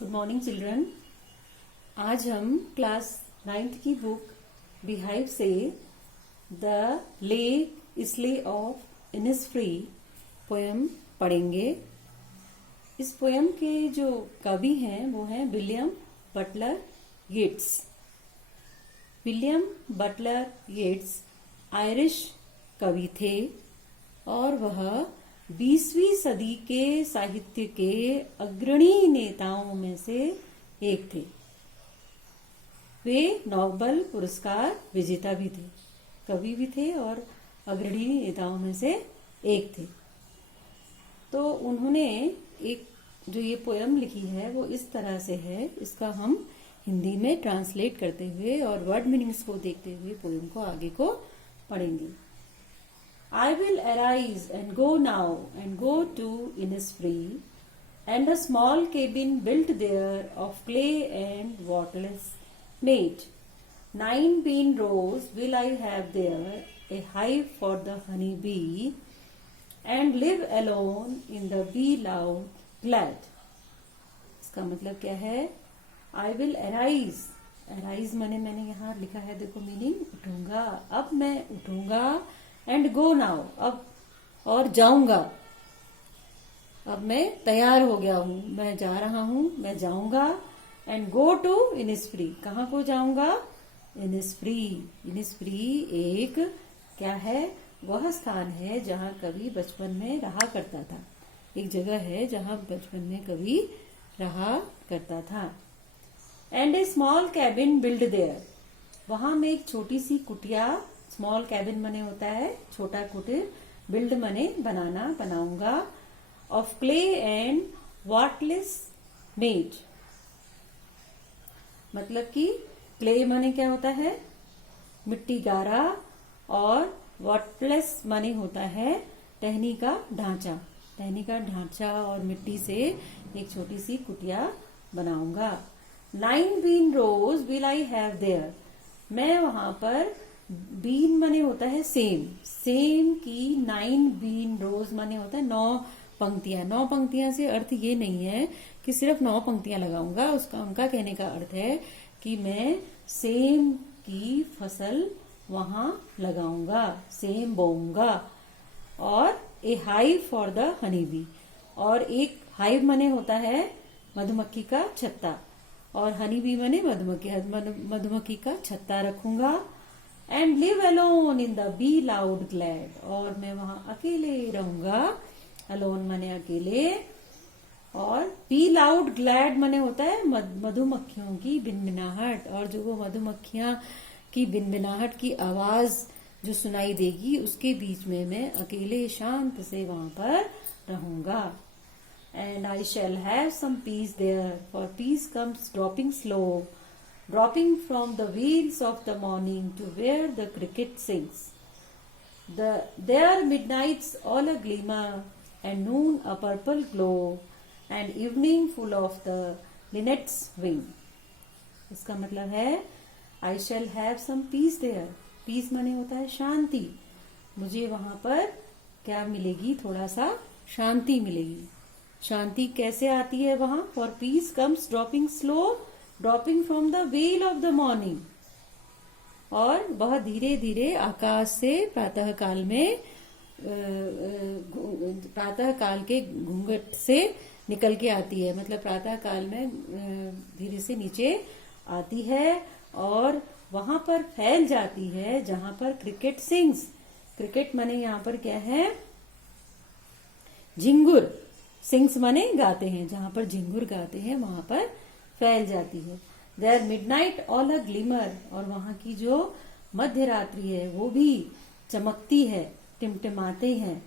Good morning children. आज हम class 9th की बुक बिहाइव से द ले इसले ऑफ इनिसफ्री पोयम पढ़ेंगे। इस पोयम के जो कवि हैं वो हैं William Butler Yeats. William Butler Yeats Irish कवि थे और वह 20वीं सदी के साहित्य के अग्रणी नेताओं में से एक थे। वे नोबेल पुरस्कार विजेता भी थे, कवि भी थे और अग्रणी नेताओं में से एक थे। तो उन्होंने एक जो ये पोयम लिखी है वो इस तरह से है, इसका हम हिंदी में ट्रांसलेट करते हुए और वर्ड मीनिंग्स को देखते हुए पोयम को आगे को पढ़ेंगे। I will arise and go now and go to Innisfree, and a small cabin built there of clay and waterless made. 9 bean rows will I have there, a hive for the honey bee, and live alone in the bee loud glad. इसका मतलब क्या है? I will arise. Arise मैंने यहाँ लिखा है, देखो meaning, उठूंगा, अब मैं उठूंगा। एंड गो नाउ, अब और जाऊंगा, अब मैं तैयार हो गया हूं, मैं जा रहा हूं, मैं जाऊंगा। एंड गो टू इनिसफ्री, कहाँ को जाऊंगा? इनिसफ्री। इनिसफ्री एक क्या है? वह स्थान है जहां कवि बचपन में रहा करता था, एक जगह है जहां बचपन में कवि रहा करता था। And A small cabin build their, वहां में एक छोटी सी कुटिया, स्मॉल कैबिन मने होता है छोटा कुटीर, बिल्ड मने बनाना, बनाऊंगा, of clay and wattless made, मतलब कि क्ले मने क्या होता है? मिट्टी गारा, और वाटलेस मने होता है टहनी का ढांचा। टहनी का ढांचा और मिट्टी से एक छोटी सी कुटिया बनाऊंगा। 9 bean rows will I have there, मैं वहां पर, बीन मने होता है सेम, सेम की 9 बीन रोज मने होता है 9 पंक्तियां। 9 पंक्तियां से अर्थ ये नहीं है कि सिर्फ 9 पंक्तियां लगाऊंगा, उसका उनका कहने का अर्थ है कि मैं सेम की फसल वहां लगाऊंगा, सेम बोऊंगा। और a hive for the honey bee, और एक हाइव मने होता है मधुमक्खी का छत्ता, और हनी बी मने मधुमक्खी का छत्ता रखूंगा। And live alone in the be loud glad, और मैं वहां अकेले रहूंगा। अलोन मने अकेले, और बी लाउड ग्लैड मने होता है मधुमक्खियों की बिनबिनाहट, और जो वो मधुमक्खियां की बिनबिनाहट की आवाज जो सुनाई देगी उसके बीच में मैं अकेले शांत से वहां पर रहूंगा। And I shall have some peace there, for peace comes dropping slow, dropping from the wheels of the morning to where the cricket sings. There midnights all a glimmer, and noon a purple glow, and evening full of the linnet's wing. इसका मतलब है I shall have some peace there. Peace माने होता है शांति, मुझे वहां पर क्या मिलेगी? थोड़ा सा शांति मिलेगी। शांति कैसे आती है वहां? For peace comes dropping slow, dropping from the well of the morning, और वह धीरे धीरे आकाश से प्रातः काल में, प्रातः काल के घूंघट से निकल के आती है, मतलब प्रातः काल में धीरे से नीचे आती है और वहां पर फैल जाती है जहां पर क्रिकेट सिंग्स। क्रिकेट माने यहाँ पर क्या है? झिंगुर। सिंग्स माने गाते हैं, जहां पर झिंगुर गाते हैं वहां पर फैल जाती है। There midnight all a glimmer, और वहां की जो मध्य रात्रि है वो भी चमकती है, टिमटिमाते हैं,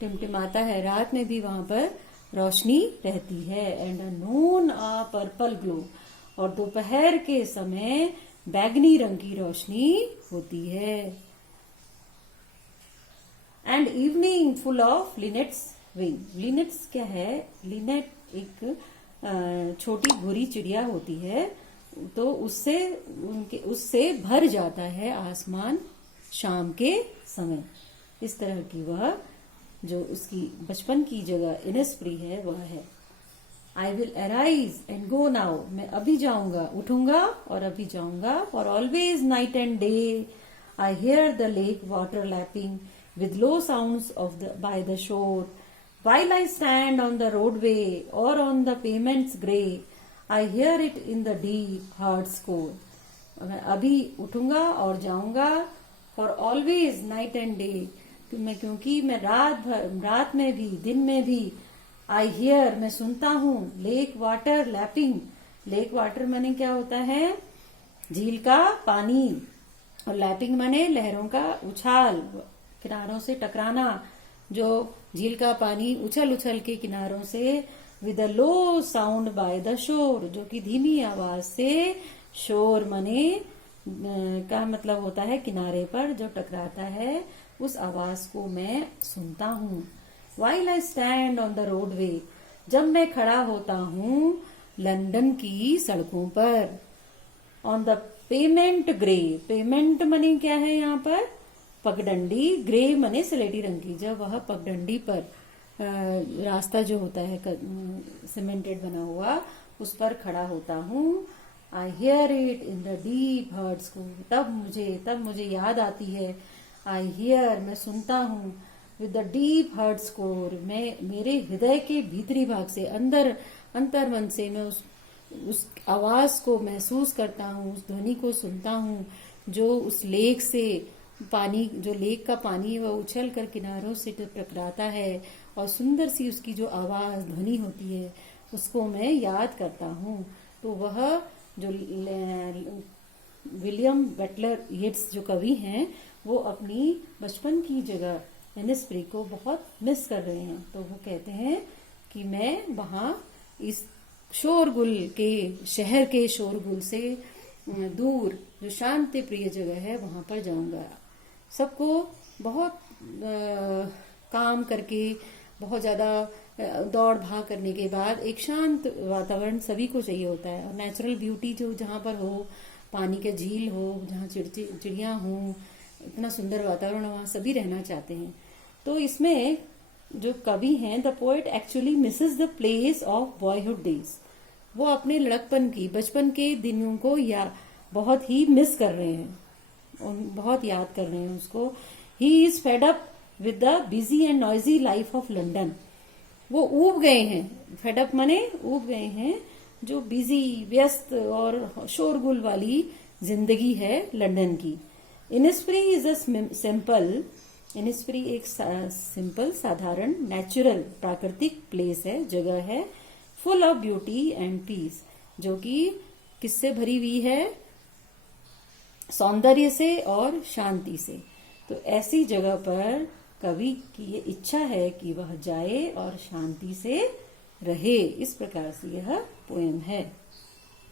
टिमटिमाता है, रात में भी वहां पर रोशनी रहती है। And a Noon a purple glow, और दोपहर के समय बैगनी रंग की रोशनी होती है। And evening full of linnet's wing. Linnets क्या है? लिनेट एक छोटी भूरी चिड़िया होती है, तो उससे भर जाता है आसमान शाम के समय। इस तरह की वह जो उसकी बचपन की जगह इनिसफ्री है वह है। I will arise and go now, मैं अभी जाऊंगा, उठूंगा और अभी जाऊंगा. For always night and day I hear the lake water lapping with low sounds by the shore. While I stand on the roadway or on the pavement's gray, I hear it in the deep heart's core. मैं अभी उठूंगा और जाऊंगा. For always night and day, क्योंकि मैं रात में भी दिन में भी I hear, मैं सुनता हूँ lake water lapping. lake water माने क्या होता है? झील का पानी. और लैपिंग माने लहरों का उछाल, किनारों से टकराना. जो झील का पानी उछल उछल के किनारों से with a low sound by the shore, जो कि धीमी आवाज से. शोर मने का मतलब होता है किनारे पर जो टकराता है, उस आवाज को मैं सुनता हूँ. While I stand on the roadway, जब मैं खड़ा होता हूँ लंदन की सड़कों पर. On the payment grey, payment मने क्या है यहाँ पर? पगडंडी. ग्रे मने स्लेटी रंग की. जब वह पगडंडी पर रास्ता जो होता है सीमेंटेड बना हुआ, उस पर खड़ा होता हूँ. I hear it in the deep hearts को, तब मुझे याद आती है. आई हियर, मैं सुनता हूँ. With the deep hearts core, मैं मेरे हृदय के भीतरी भाग से, अंतर मन से मैं उस आवाज को महसूस करता हूँ, उस ध्वनि को सुनता हूँ जो उस लेक से पानी, जो लेक का पानी वह उछल कर किनारों से टकराता है और सुंदर सी उसकी जो आवाज ध्वनि होती है, उसको मैं याद करता हूँ. तो वह जो विलियम बटलर येट्स जो कवि हैं, वो अपनी बचपन की जगह इनिस्फ्री को बहुत मिस कर रहे हैं. तो वो कहते हैं कि मैं वहां इस शोरगुल के, शहर के शोरगुल से दूर जो शांति प्रिय जगह है वहां पर जाऊंगा. सबको बहुत काम करके, बहुत ज्यादा दौड़ भाग करने के बाद एक शांत वातावरण सभी को चाहिए होता है. और नेचुरल ब्यूटी जो जहाँ पर हो, पानी का झील हो, जहाँ चिड़िया हो, इतना सुंदर वातावरण, वहाँ सभी रहना चाहते हैं. तो इसमें जो कवि हैं, the poet actually Mrs the place of boyhood days. वो अपने लड़कपन की, बचपन के दिनों को या बहुत ही मिस कर रहे हैं और बहुत याद कर रहे हैं उसको. He is fed up with the busy and noisy life of London. वो ऊब गए हैं. फेडअप मने ऊब गए हैं जो बिजी, व्यस्त और शोरगुल वाली जिंदगी है लंदन की. Innisfree is a simple, Innisfree एक सिंपल, साधारण, नेचुरल, प्राकृतिक प्लेस है, जगह है, full of beauty and peace, जो कि किससे भरी हुई है? सौंदर्य से और शांति से. तो ऐसी जगह पर कवि की ये इच्छा है कि वह जाए और शांति से रहे. इस प्रकार से यह पोएम है.